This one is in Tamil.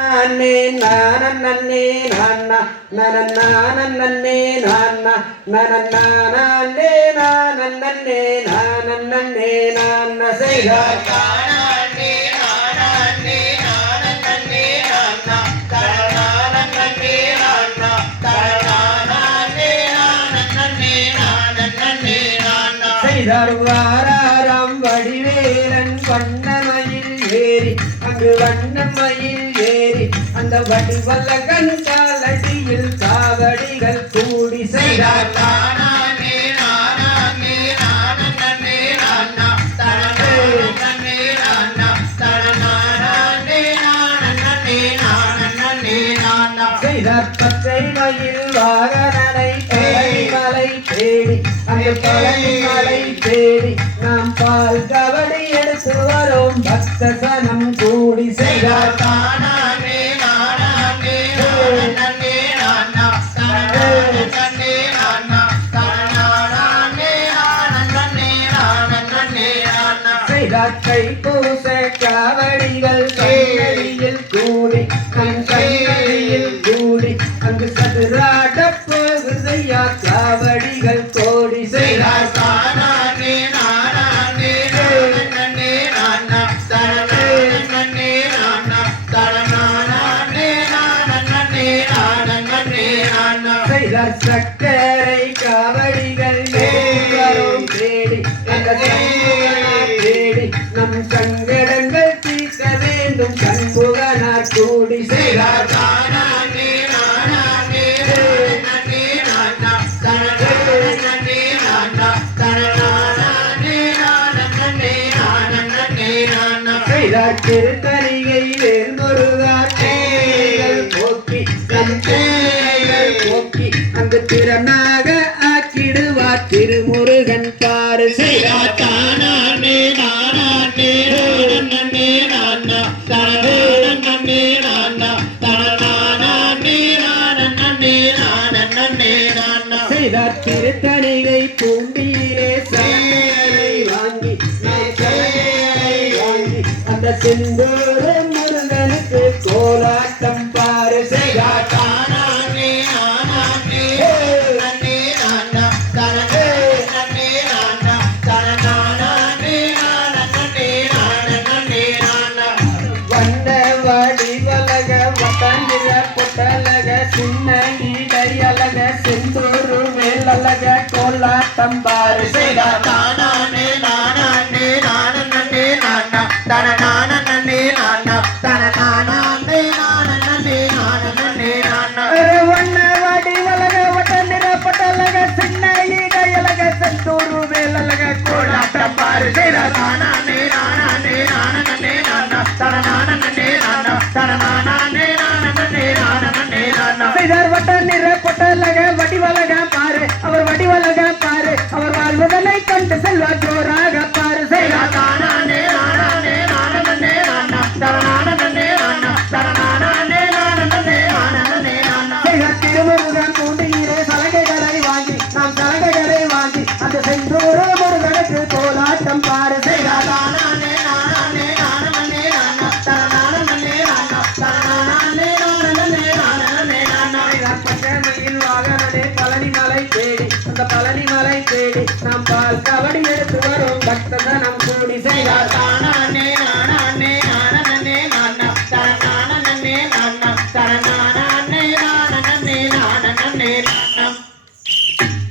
நன்னே நானே நானா நன்னே நானா நன்னே நானே நானா செய்தார் வாராரம் வடிவேலன் வண்ணமயில் ஏறி அங்கு வண்ணமயில் ஏறி அந்த வடிவல்லகன் காலடியில் காவடிகள் கூடி செய்தார் பச்சை மயில் வாகனனை மலை தேடி அந்த பழனி மலை தேடி நாம் பால் கவடி எடுத்து வரும் பக்த சனம் கூடி செய்தார் கை பூச காவடிகள் கையில் கூடி கையில் கூடி அங்கு சதுராட போகுதையா காவடிகள் கோடி செய்தார் சக்கரை காவடிகள் தேடி தேடி நம் சங்கடங்கள் தீர்க்க வேண்டும் சண்முகனார் கூடி செய்தார் திருத்தணிகை வேந்தொருகார் போக்கி போக்கி அங்கு திறனாக ஆக்கிடுவார் திருமுருகன் பாரு செய்தார் திருத்தணிகை பூண்டியிலே சேலை வாங்கி அந்த செந்தூர முருகனுக்கு கோலாட்டம் பாரு செய்தார் வடிவலக வட்டநிற பொட்டலக சின்ன இடையலக செந்தூரு மேலலக கோலாட்டம் பாரு செய்தார் வடிவலக வட்டநிற பொட்டலக சின்ன இடையலக செந்தூரு மேலலக கோலாட்டம் பாரு செய்தார் வட்ட நிற பொட்ட